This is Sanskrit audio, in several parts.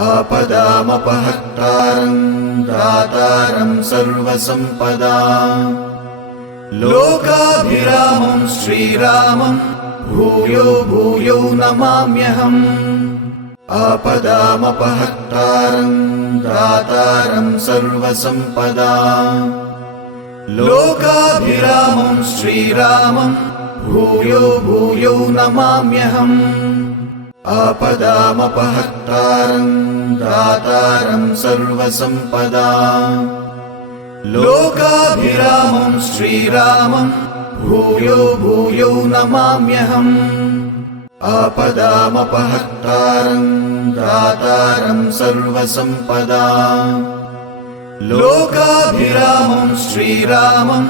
आपदामपहर्तारं दातारं सर्वसम्पदाम् लोकाभिरामं श्रीरामं भूयो भूयो नमाम्यहम् आपदामपहर्तारं दातारं सर्वसम्पदाम् लोकाभिरामं श्रीरामं भूयो भूयो नमाम्यहम् आपदामपहर्तारं दातारं सर्वसम्पदाम् लोकाभिरामं श्रीरामं भूयो भूयो नमाम्यहम् आपदामपहर्तारं दातारं सर्वसम्पदाम् लोकाभिरामं श्रीरामं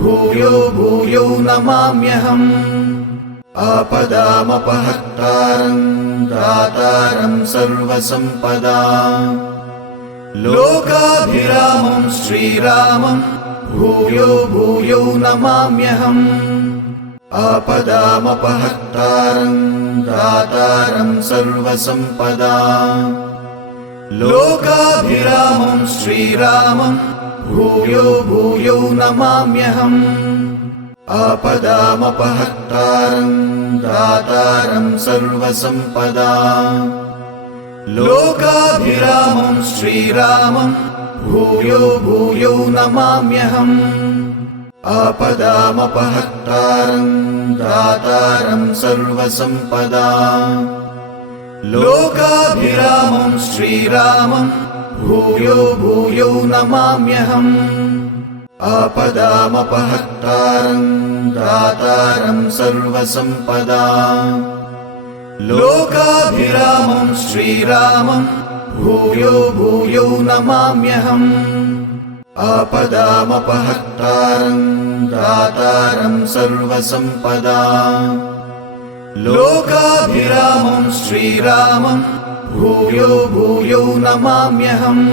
भूयो भूयो नमाम्यहम् आपदामपहर्तारं दातारं सर्वसम्पदाम् लोकाभिरामं श्रीरामं भूयो भूयो नमाम्यहम् आपदामपहर्तारं दातारं सर्वसम्पदाम् लोकाभिरामं श्रीरामं भूयो भूयो नमाम्यहम् आपदामपहर्तारं दातारं सर्वसम्पदाम् लोकाभिरामं श्रीरामं भूयो भूयो नमाम्यहम् आपदामपहर्तारं दातारं सर्वसम्पदाम् लोकाभिरामं श्रीरामं भूयो भूयो नमाम्यहम् आपदामपहर्तारं दातारं सर्वसम्पदाम् लोकाभिरामं श्रीरामं भूयो भूयो नमाम्यहम् आपदामपहर्तारं दातारं सर्वसम्पदाम् लोकाभिरामं श्रीरामं भूयो भूयो नमाम्यहम्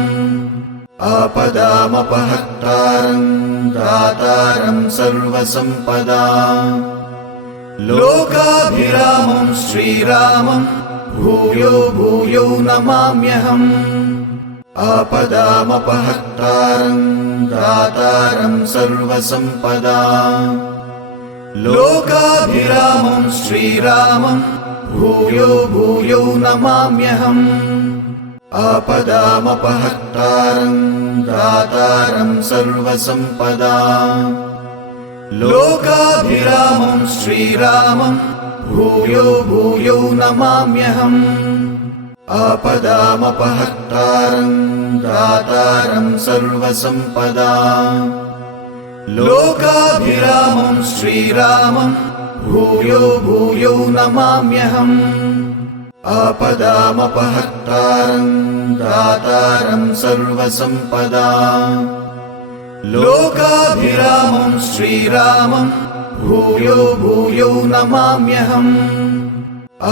आपदामपहर्तारं दातारं सर्वसम्पदाम् लोकाभिरामं श्रीरामं भूयो भूयो नमाम्यहम् आपदामपहर्तारं दातारं सर्वसम्पदाम् लोकाभिरामं श्रीरामं भूयो भूयो नमाम्यहम् आपदामपहर्तारं दातारं सर्वसम्पदाम् लोकाभिरामं श्रीरामं भूयो भूयो नमाम्यहम् आपदामपहर्तारं दातारं सर्वसम्पदाम् लोकाभिरामं श्रीरामं भूयो भूयो नमाम्यहम् आपदामपहर्तारं दातारं सर्वसम्पदाम् लोकाभिरामं श्रीरामं भूयो भूयो नमाम्यहम्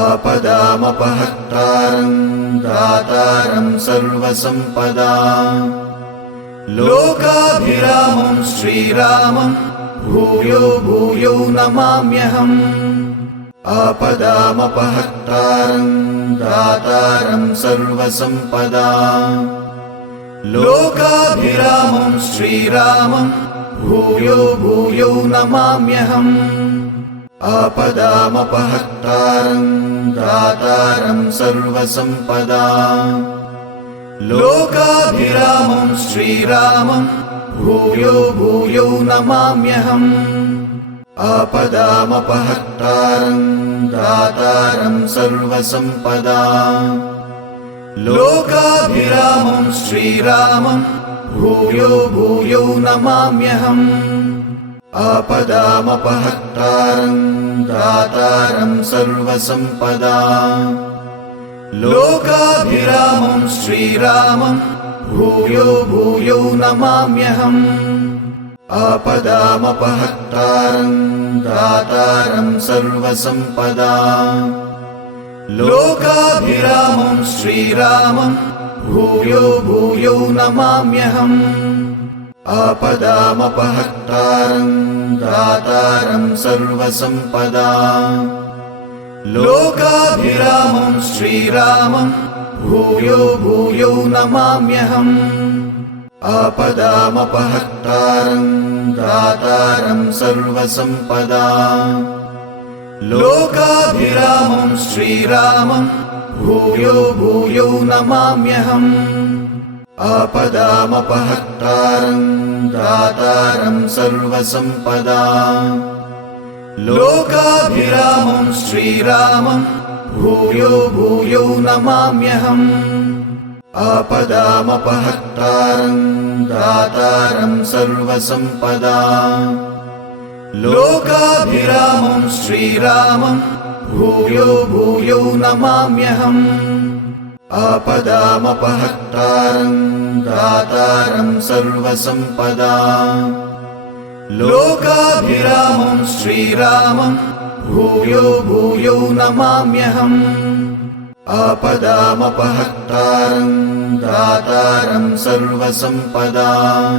आपदामपहर्तारं दातारं सर्वसम्पदाम् लोकाभिरामं श्रीरामं भूयो भूयो नमाम्यहम् आपदामपहर्तारं दातारं सर्वसम्पदाम् लोकाभिरामं श्रीरामं भूयो भूयो नमाम्यहम् आपदामपहर्तारं दातारं सर्वसम्पदाम् लोकाभिरामं श्रीरामं भूयो भूयो नमाम्यहम् आपदामपहर्तारं दातारं सर्वसम्पदाम् लोकाभिरामं श्रीरामं भूयो भूयो नमाम्यहम् आपदामपहर्तारं दातारं सर्वसम्पदाम् लोकाभिरामं श्रीरामं भूयो भूयो नमाम्यहम् आपदामपहर्तारं दातारं सर्वसम्पदाम् लोकाभिरामं श्रीरामं भूयो भूयो नमाम्यहम् आपदामपहर्तारं दातारं सर्वसम्पदाम् लोकाभिरामं श्रीरामं भूयो भूयो नमाम्यहम् आपदामपहर्तारं दातारं सर्वसम्पदां लोकाभिरामं श्रीरामं भूयो भूयो नमाम्यहम् आपदामपहर्तारं दातारं सर्वसम्पदां लोकाभिरामं श्रीरामं भूयो भूयो नमाम्यहम् आपदामपहर्तारं दातारं सर्वसम्पदां लोकाभिरामं श्रीरामं भूयो भूयो नमाम्यहम् आपदामपहर्तारं दातारं सर्वसम्पदां लोकाभिरामं श्रीरामं भूयो भूयो नमाम्यहम् आपदामपहर्तारं दातारं सर्वसम्पदां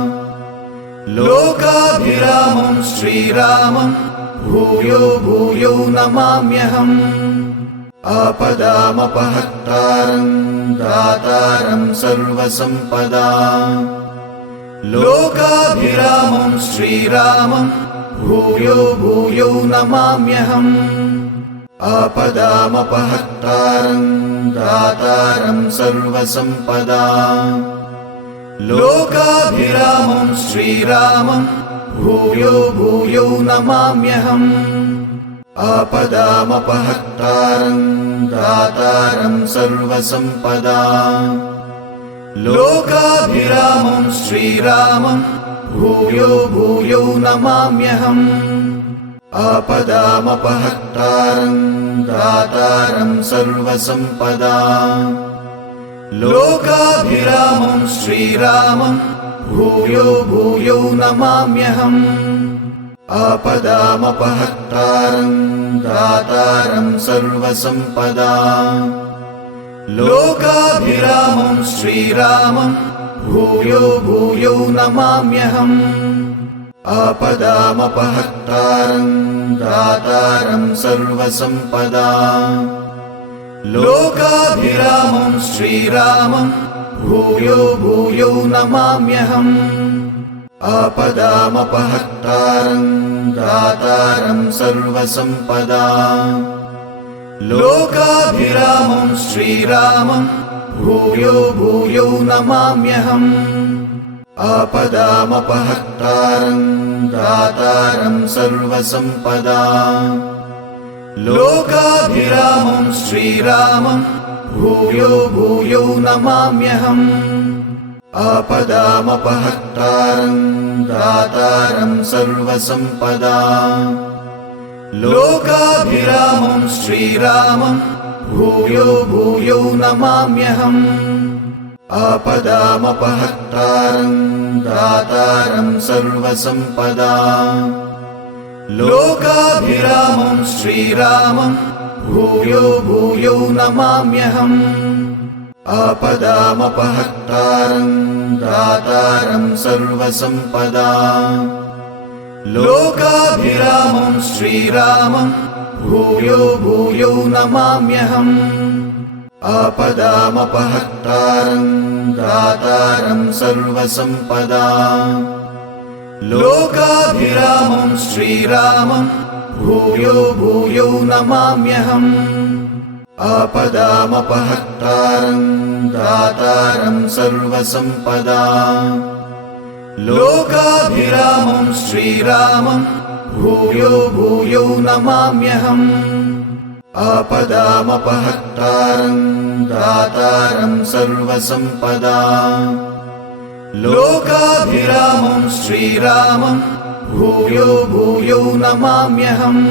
लोकाभिरामं श्रीरामं भूयो भूयो नमाम्यहम् आपदामपहर्तारं दातारं सर्वसम्पदां लोकाभिरामं श्रीरामं भूयो भूयो नमाम्यहम् आपदामपहर्तारं दातारं सर्वसम्पदां लोकाभिरामं श्रीरामं भूयो भूयो नमाम्यहम् आपदामपहर्तारं दातारं सर्वसम्पदां लोकाभिरामं श्रीरामं भूयो भूयो नमाम्यहम् आपदामपहर्तारं दातारं सर्वसम्पदां लोकाभिरामं श्रीरामं भूयो भूयो नमाम्यहम् आपदामपहर्तारं दातारं सर्वसम्पदां लोकाभिरामं श्रीरामं भूयो भूयो नमाम्यहम् आपदामपहर्तारं दातारं सर्वसम्पदां लोकाभिरामं श्रीरामं भूयो भूयो नमाम्यहम् आपदामपहर्तारं दातारं सर्वसम्पदां लोकाभिरामं श्रीरामं भूयो भूयो नमाम्यहम् आपदामपहर्तारं दातारं सर्वसम्पदां लोकाभिरामं श्रीरामं भूयो भूयो नमाम्यहम् आपदामपहर्तारं दातारं सर्वसम्पदां लोकाभिरामं श्रीरामं भूयो भूयो नमाम्यहम् आपदामपहर्तारं दातारं सर्वसम्पदां लोकाभिरामं श्रीरामं भूयो भूयो नमाम्यहम् आपदामपहर्तारं दातारं सर्वसम्पदां लोकाभिरामं श्रीरामं भूयो भूयो नमाम्यहम् आपदामपहर्तारं दातारं सर्वसम्पदां लोकाभिरामं श्रीरामं भूयो भूयो नमाम्यहम् आपदामपहर्तारं दातारं सर्वसम्पदां लोकाभिरामं श्रीरामं भूयो भूयो नमाम्यहम् आपदामपहर्तारं दातारं सर्वसम्पदां लोकाभिरामं श्रीरामं भूयो भूयो नमाम्यहम्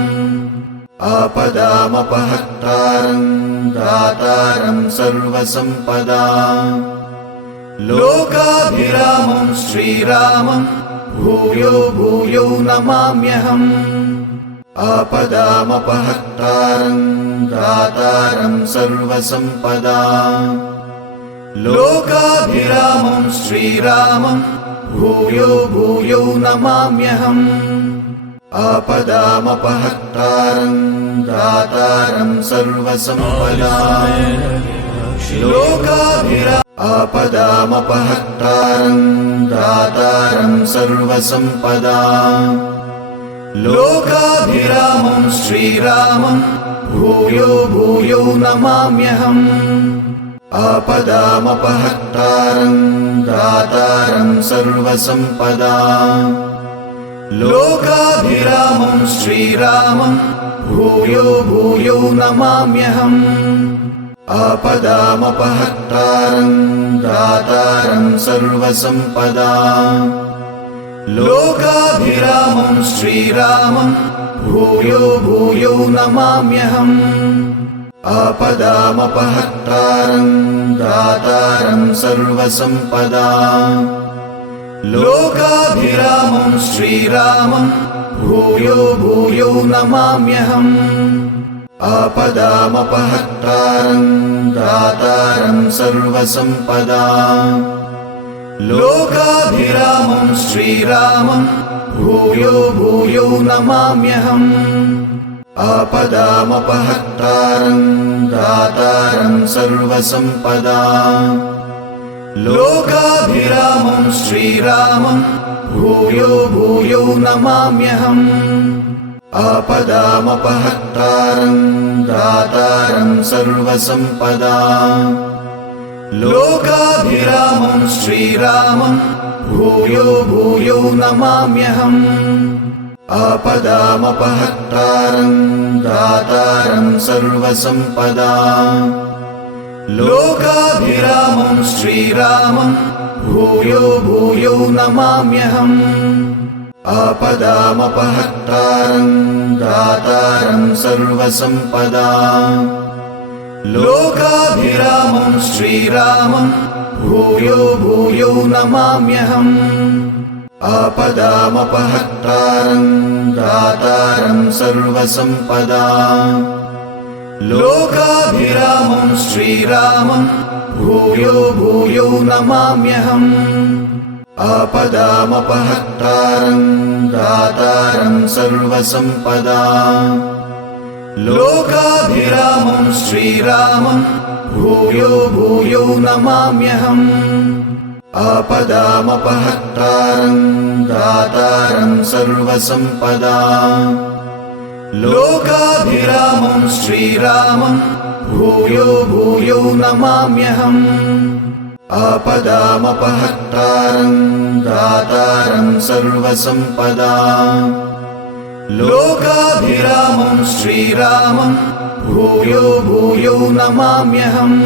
आपदामपहर्तारं दातारं सर्वसम्पदां लोकाभिरामं श्रीरामं भूयो भूयो नमाम्यहम् आपदामपहर्तारं दातारं सर्वसम्पदां लोकाभिरामं श्रीरामं भूयो भूयो नमाम्यहम् आपदामपहर्तारं दातारं सर्वसम्पदां आपदामपहर्तारं दातारं सर्वसम्पदाम् लोकाभिरामं श्रीरामं भूयो भूयो नमाम्यहम् आपदामपहर्तारं दातारं सर्वसम्पदाम् लोकाभिरामं श्रीरामं भूयो भूयो नमाम्यहम् आपदामपहर्तारं दातारं सर्वसम्पदाम् लोकाभिरामं श्रीरामं भूयो भूयो नमाम्यहम् आपदामपहर्तारं दातारं सर्वसम्पदाम् लोकाभिरामं श्रीरामं भूयो भूयो नमाम्यहम् आपदामपहर्तारं दातारं सर्वसम्पदाम् लोकाभिरामं श्रीरामं भूयो भूयो नमाम्यहम् आपदामपहर्तारं दातारं सर्वसम्पदाम् लोकाभिरामं श्रीरामं भूयो भूयो नमाम्यहम् आपदामपहर्तारं दातारं सर्वसम्पदाम् लोकाभिरामं श्रीरामं भूयो भूयो नमाम्यहम् आपदामपहर्तारं दातारं सर्वसम्पदाम् लोकाभिरामं श्रीरामं भूयो भूयो नमाम्यहम् आपदामपहर्तारं दातारं सर्वसम्पदाम् लोकाभिरामं श्रीरामं भूयो भूयो नमाम्यहम् आपदामपहर्तारं दातारं सर्वसम्पदाम् लोकाभिरामं श्रीरामं भूयो भूयो नमाम्यहम् आपदामपहर्तारं दातारं सर्वसम्पदाम् लोकाभिरामं श्रीरामं भूयो भूयो नमाम्यहम् आपदामपहर्तारं दातारं सर्वसम्पदाम् लोकाभिरामं श्रीरामं भूयो भूयो नमाम्यहम् आपदामपहर्तारं दातारं सर्वसम्पदाम् लोकाभिरामं श्रीरामं भूयो भूयो नमाम्यहम्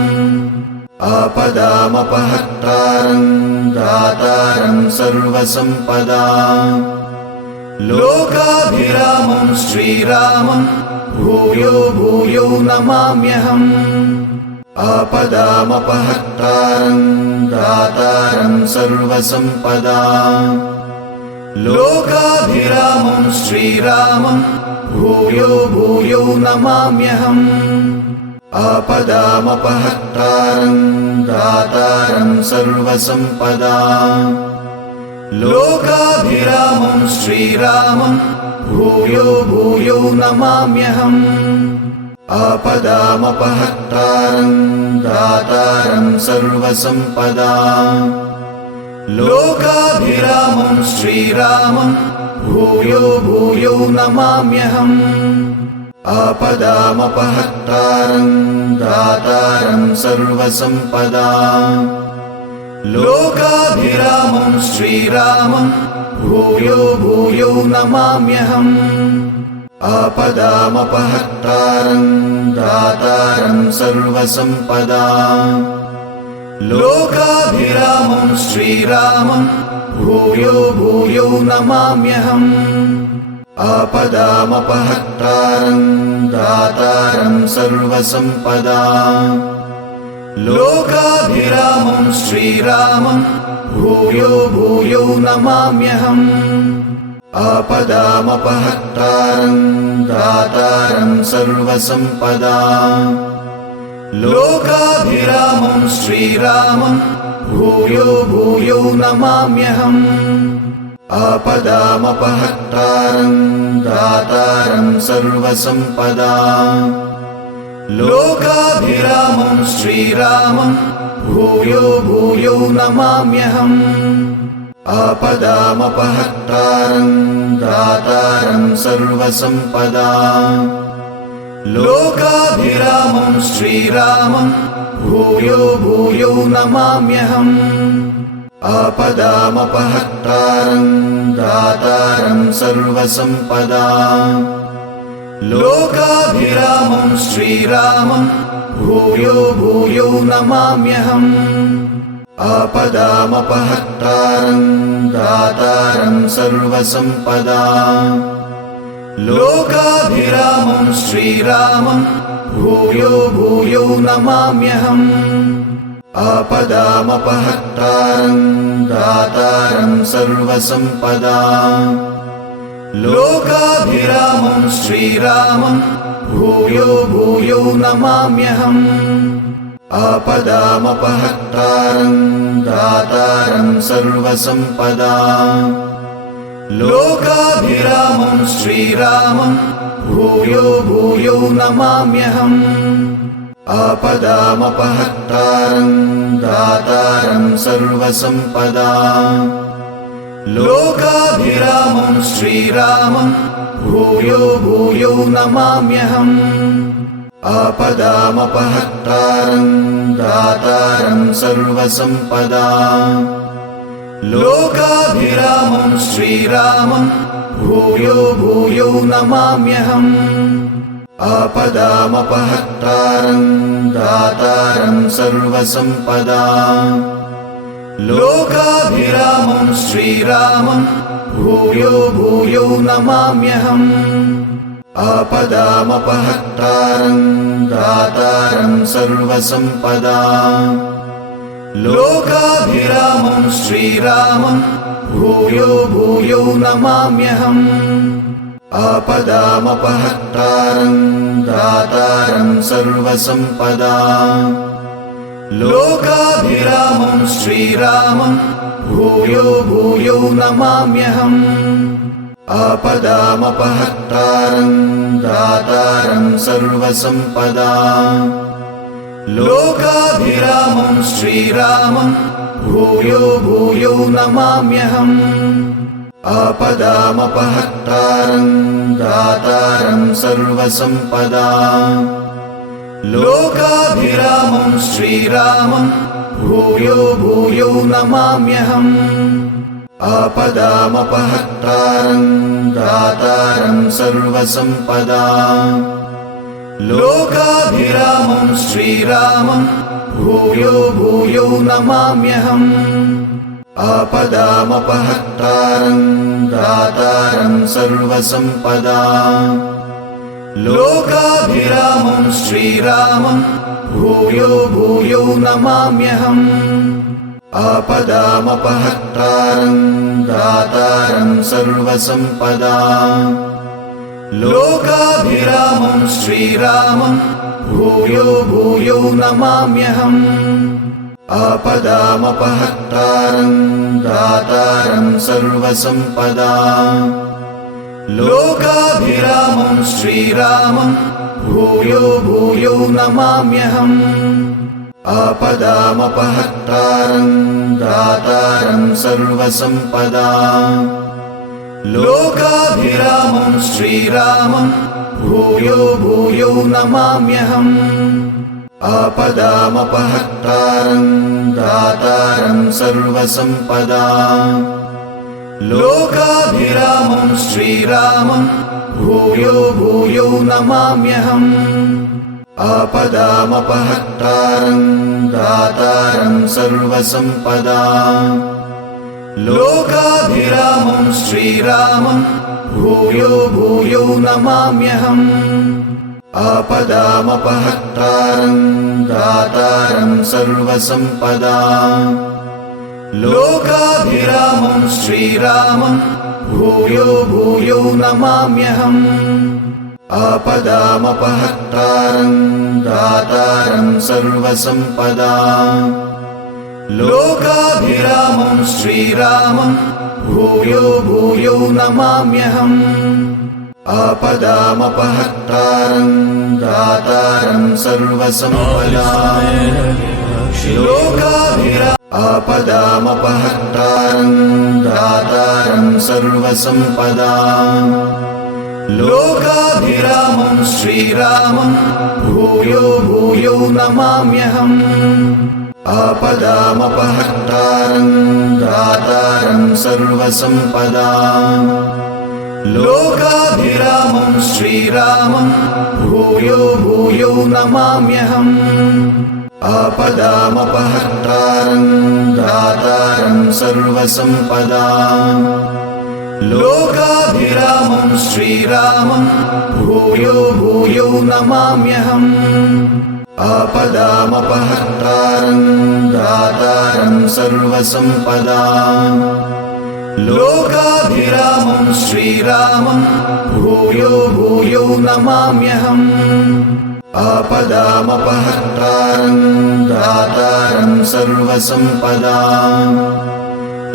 आपदामपहर्तारं दातारं सर्वसम्पदाम् लोकाभिरामं श्रीरामं भूयो भूयो नमाम्यहम् आपदामपहर्तारं दातारं सर्वसम्पदाम् लोकाभिरामं श्रीरामं भूयो भूयो नमाम्यहम् आपदामपहर्तारं दातारं सर्वसम्पदाम् लोकाभिरामं श्रीरामं भूयो भूयो नमाम्यहम् आपदामपहर्तारं दातारं सर्वसम्पदाम् लोकाभिरामं श्रीरामं भूयो भूयो नमाम्यहम् आपदामपहर्तारं दातारं सर्वसम्पदाम् लोकाभिरामं श्रीरामं भूयो भूयो नमाम्यहम् आपदामपहर्तारं दातारं सर्वसम्पदाम् लोकाभिरामं श्रीरामं भूयो भूयो नमाम्यहम् आपदामपहर्तारं दातारं सर्वसम्पदाम् लोकाभिरामं श्रीरामं भूयो भूयो नमाम्यहम् आपदामपहर्तारं दातारं सर्वसम्पदाम् लोकाभिरामं श्रीरामं भूयो भूयो नमाम्यहम् आपदामपहर्तारं दातारं सर्वसम्पदाम् लोकाभिरामं श्रीरामं भूयो भूयो नमाम्यहम्। आपदामपहर्तारं दातारं सर्वसम्पदाम्। लोकाभिरामं श्रीरामं भूयो भूयो नमाम्यहम्। आपदामपहर्तारं दातारं सर्वसम्पदाम्। लोकाभिरामं श्रीरामं भूयो भूयो नमाम्यहम्। आपदामपहर्तारं दातारं सर्वसम्पदाम्। लोकाभिरामं श्रीरामं भूयो भूयो नमाम्यहम्। आपदामपहर्तारं दातारं सर्वसम्पदाम्। लोकाभिरामं श्रीरामं भूयो भूयो नमाम्यहम्। आपदामपहर्तारं दातारं सर्वसम्पदाम्। लोकाभिरामं श्रीरामं भूयो भूयो नमाम्यहम्। आपदामपहर्तारं दातारं सर्वसम्पदाम्। लोकाभिरामं श्रीरामं भूयो भूयो नमाम्यहम्। आपदामपहर्तारं दातारं सर्वसम्पदाम्। लोकाभिरामं श्रीरामं भूयो भूयो नमाम्यहम्। आपदामपहर्तारं दातारं सर्वसम्पदाम्। लोकाभिरामं श्रीरामं भूयो भूयो नमाम्यहम्। आपदामपहर्तारं दातारं सर्वसम्पदाम्। लोकाभिरामं श्रीरामं भूयो भूयो नमाम्यहम्। आपदामपहर्तारं दातारं सर्वसम्पदाम्। लोकाभिरामं श्रीरामं भूयो भूयो नमाम्यहम्। आपदामपहर्तारं दातारं सर्वसम्पदाम्। लोकाभिरामं श्रीरामं भूयो भूयो नमाम्यहम्। आपदामपहर्तारं दातारं सर्वसम्पदाम्। लोकाभिरामं श्रीरामं भूयो भूयो नमाम्यहम्। आपदामपहर्तारं दातारं सर्वसम्पदाम्। लोकाभिरामं श्रीरामं भूयो भूयो नमाम्यहम्। आपदामपहर्तारं दातारं सर्वसम्पदाम्। लोकाभिरामं श्रीरामं भूयो भूयो नमाम्यहम्। आपदामपहर्तारं दातारं सर्वसम्पदाम्। लोकाभिरामं श्रीरामं भूयो भूयो नमाम्यहम्। आपदामपहर्तारं दातारं सर्वसम्पदाम्। लोकाभिरामं श्रीरामं भूयो भूयो नमाम्यहम्। आपदामपहर्तारं दातारं सर्वसम्पदाम्। लोकाभिरामं श्रीरामं भूयो भूयो नमाम्यहम्। आपदामपहर्तारं दातारं सर्वसम्पदाम्। लोकाभिरामं श्रीरामं भूयो भूयो नमाम्यहम्। आपदामपहर्तारं दातारं सर्वसम्पदाम्। लोकाभिरामं श्रीरामं भूयो भूयो नमाम्यहम्। आपदामपहर्तारं दातारं सर्वसम्पदाम्। लोकाभिरामं श्रीरामं भूयो भूयो नमाम्यहम्। आपदामपहर्तारं दातारं सर्वसम्पदाम्। लोकाभिरामं श्रीरामं भूयो भूयो नमाम्यहम्। आपदामपहर्तारं दातारं सर्वसम्पदाम् आपदामपहर्तारं दातारं सर्वसम्पदाम् लोकाभिरामं श्रीरामं भूयो भूयो नमाम्यहम् आपदामपहर्तारं दातारं सर्वसम्पदाम् लोकाभिरामं श्रीरामं भूयो भूयो नमाम्यहम् आपदामपहर्तारं दातारं सर्वसम्पदाम् लोकाभिरामं श्रीरामं भूयो भूयो नमाम्यहम् आपदामपहर्तारं दातारं सर्वसम्पदाम् लोकाभिरामं श्रीरामं भूयो भूयो नमाम्यहम् आपदामपहर्तारं दातारं सर्वसम्पदाम्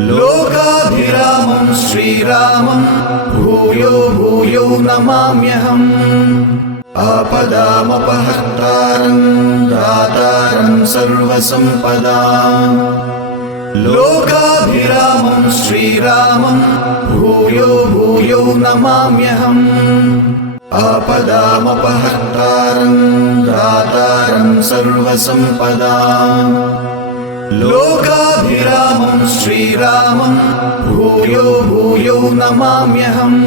लोकाभिरामं श्रीरामं भूयो भूयो नमाम्यहम् आपदामपहर्तारं दातारं सर्वसम्पदाम् लोकाभिरामं श्रीरामं भूयो भूयो नमाम्यहम् आपदामपहर्तारं दातारं सर्वसम्पदाम् लोकाभिरामं श्रीरामं भूयो भूयो नमाम्यहम्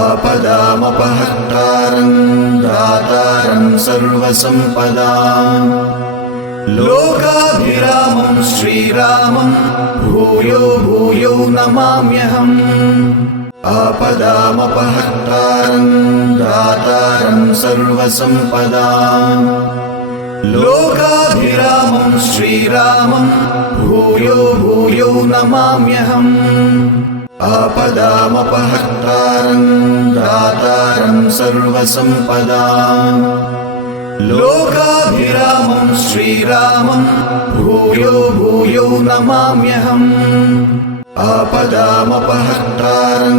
आपदामपहर्तारं दातारं सर्वसम्पदाम् लोकाभिरामं श्रीरामं भूयो भूयो नमाम्यहम् आपदामपहर्तारं दातारं सर्वसम्पदाम् लोकाभिरामं श्रीरामं भूयो भूयो नमाम्यहम् आपदामपहर्तारं दातारं सर्वसम्पदाम् लोकाभिरामं श्रीरामं भूयो भूयो नमाम्यहम् आपदामपहर्तारं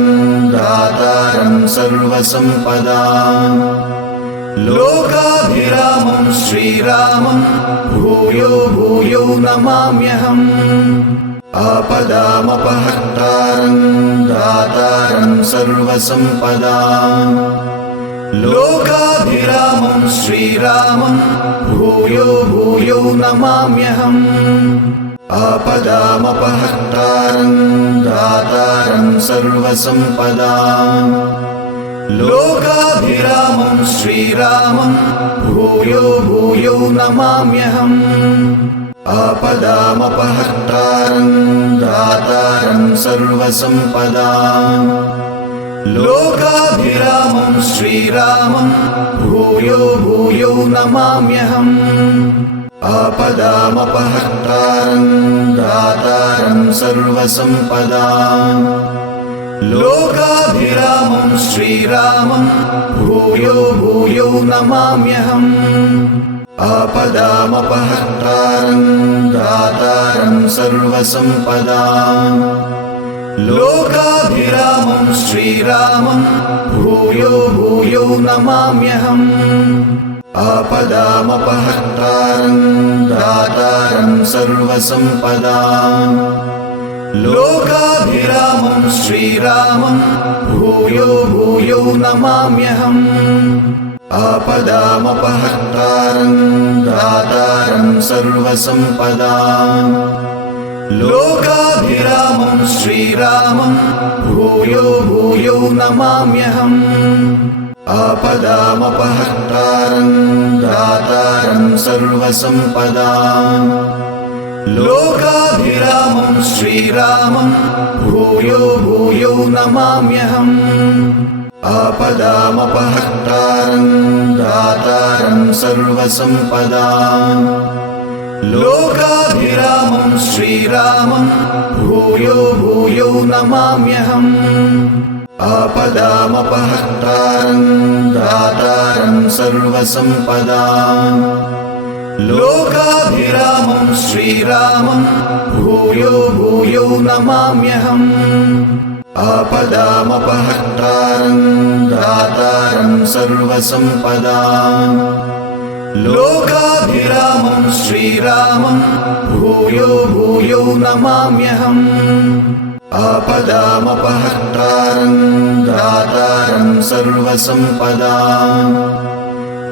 दातारं सर्वसम्पदाम् लोकाभिरामं श्रीरामं भूयो भूयो नमाम्यहम् आपदामपहर्तारं दातारं सर्वसम्पदाम् लोकाभिरामं श्रीरामं भूयो भूयो नमाम्यहम् आपदामपहर्तारं दातारं सर्वसम्पदाम् लोकाभिरामं श्रीरामं भूयो भूयो नमाम्यहम् आपदामपहर्तारं दातारं सर्वसम्पदाम् लोकाभिरामं श्रीरामं भूयो भूयो नमाम्यहम् आपदामपहर्तारं दातारं सर्वसम्पदाम् लोकाभिरामं श्रीरामं भूयो भूयो नमाम्यहम् आपदामपहर्तारं दातारं सर्वसम्पदाम् लोकाभिरामं श्रीरामं भूयो भूयो नमाम्यहम् आपदामपहर्तारं दातारं सर्वसम्पदाम् लोकाभिरामं श्रीरामं भूयो भूयो नमाम्यहम् आपदामपहर्तारं दातारं सर्वसम्पदाम् लोकाभिरामं श्रीरामं भूयो भूयो नमाम्यहम् आपदामपहर्तारं दातारं सर्वसम्पदाम् लोकाभिरामं श्रीरामं भूयो भूयो नमाम्यहम् आपदामपहर्तारं दातारं सर्वसम्पदाम् लोकाभिरामं श्रीरामं भूयो भूयो नमाम्यहम् आपदामपहर्तारं दातारं सर्वसम्पदाम् लोकाभिरामं श्रीरामं भूयो भूयो नमाम्यहम् आपदामपहर्तारं दातारं सर्वसम्पदाम् लोकाभिरामं श्रीरामं भूयो भूयो नमाम्यहम् आपदामपहर्तारं दातारं सर्वसम्पदाम्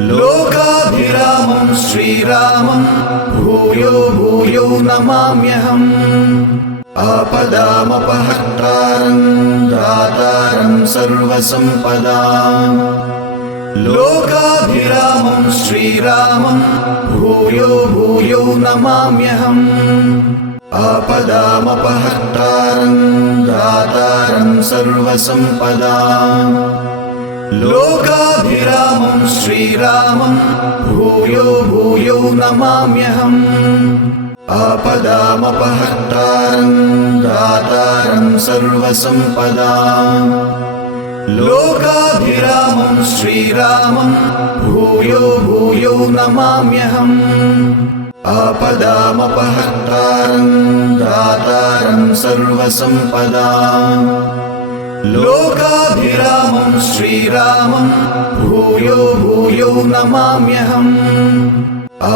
लोकाभिरामं श्रीरामं भूयो भूयो नमाम्यहम् आपदामपहर्तारं दातारं सर्वसम्पदाम् लोकाभिरामं श्रीरामं भूयो भूयो नमाम्यहम् आपदामपहर्तारं दातारं सर्वसम्पदाम् लोकाभिरामं श्रीरामं भूयो भूयो नमाम्यहम् आपदामपहर्तारं दातारं सर्वसम्पदाम् लोकाभिरामं श्रीरामं भूयो भूयो नमाम्यहम् आपदामपहर्तारं दातारं सर्वसम्पदाम् लोकाभिरामं श्रीरामं भूयो भूयो नमाम्यहम्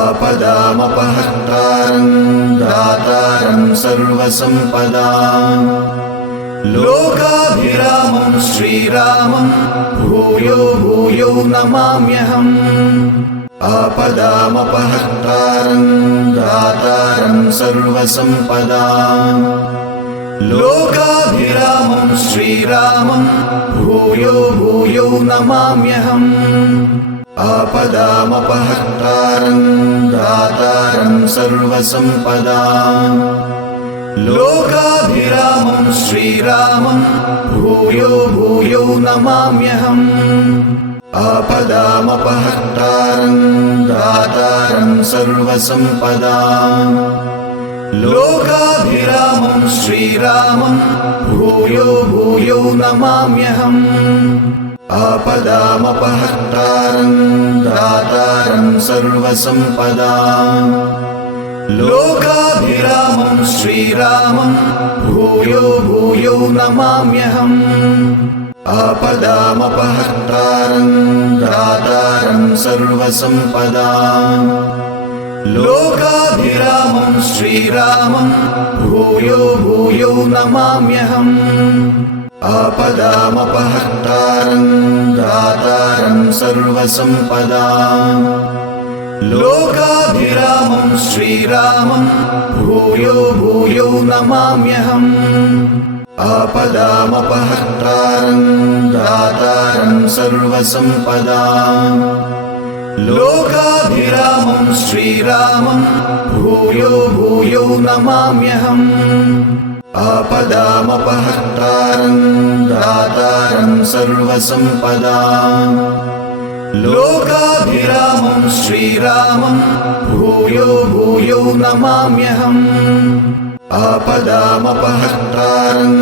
आपदामपहर्तारं दातारं सर्वसम्पदाम् लोकाभिरामं श्रीरामं भूयो भूयो नमाम्यहम् आपदामपहर्तारं दातारं सर्वसम्पदाम् लोकाभिरामं श्रीरामं भूयो भूयो नमाम्यहम् आपदामपहर्तारं दातारं सर्वसम्पदाम् लोकाभिरामं श्रीरामं भूयो भूयो नमाम्यहम् आपदामपहर्तारं दातारं सर्वसम्पदाम् लोकाभिरामं श्रीरामं भूयो भूयो नमाम्यहम् आपदामपहर्तारं दातारं सर्वसम्पदाम् लोकाभिरामं श्रीरामं भूयो भूयो नमाम्यहम् आपदामपहर्तारं दातारं सर्वसम्पदाम् लोकाभिरामं श्रीरामं भूयो भूयो नमाम्यहम् आपदामपहर्तारं दातारं सर्वसम्पदाम् लोकाभिरामं श्रीरामं भूयो भूयो नमाम्यहम् आपदामपहर्तारं दातारं सर्वसम्पदाम् लोकाभिरामं श्रीरामं भूयो भूयो नमाम्यहम् आपदामपहर्तारं दातारं सर्वसम्पदाम् लोकाभिरामं श्रीरामं भूयो भूयो नमाम्यहम् आपदामपहर्तारं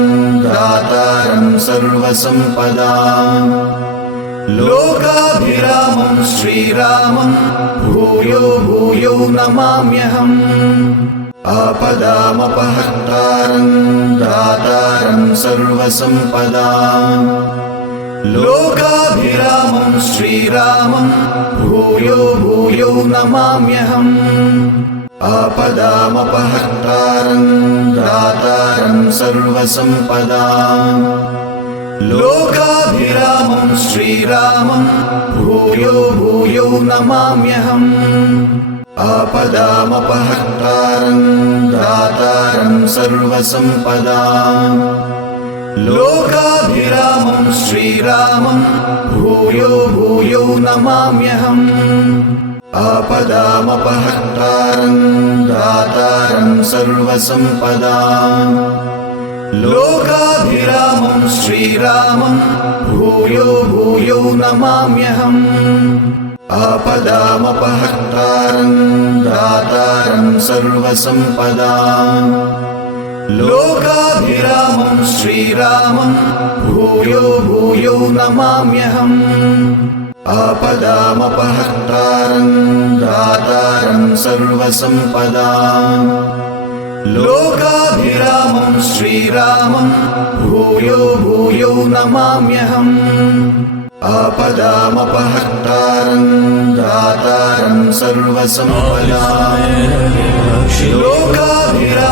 दातारं सर्वसम्पदाम् लोकाभिरामं श्रीरामं भूयो भूयो नमाम्यहम् आपदामपहर्तारं दातारं सर्वसम्पदाम् लोकाभिरामं श्रीरामं भूयो भूयो नमाम्यहम् आपदामपहर्तारं दातारं सर्वसम्पदाम् लोकाभिरामं श्रीरामं भूयो भूयो नमाम्यहम् आपदामपहर्तारं दातारं सर्वसम्पदाम् लोकाभिरामं श्रीरामं भूयो भूयो नमाम्यहम् आपदामपहर्तारं दातारं सर्वसम्पदाम् लोकाभिरामं श्रीरामं भूयो भूयो नमाम्यहम् आपदामपहर्तारं दातारं सर्वसम्पदाम् लोकाभिरामं श्रीरामं भूयो भूयो नमाम्यहम् आपदामपहर्तारं दातारं सर्वसम्पदाम् लोकाभिरामं श्रीरामं भूयो भूयो नमाम्यहम् आपदामपहर्तारं दातारं सर्वसम्पदां लोकाभिरामं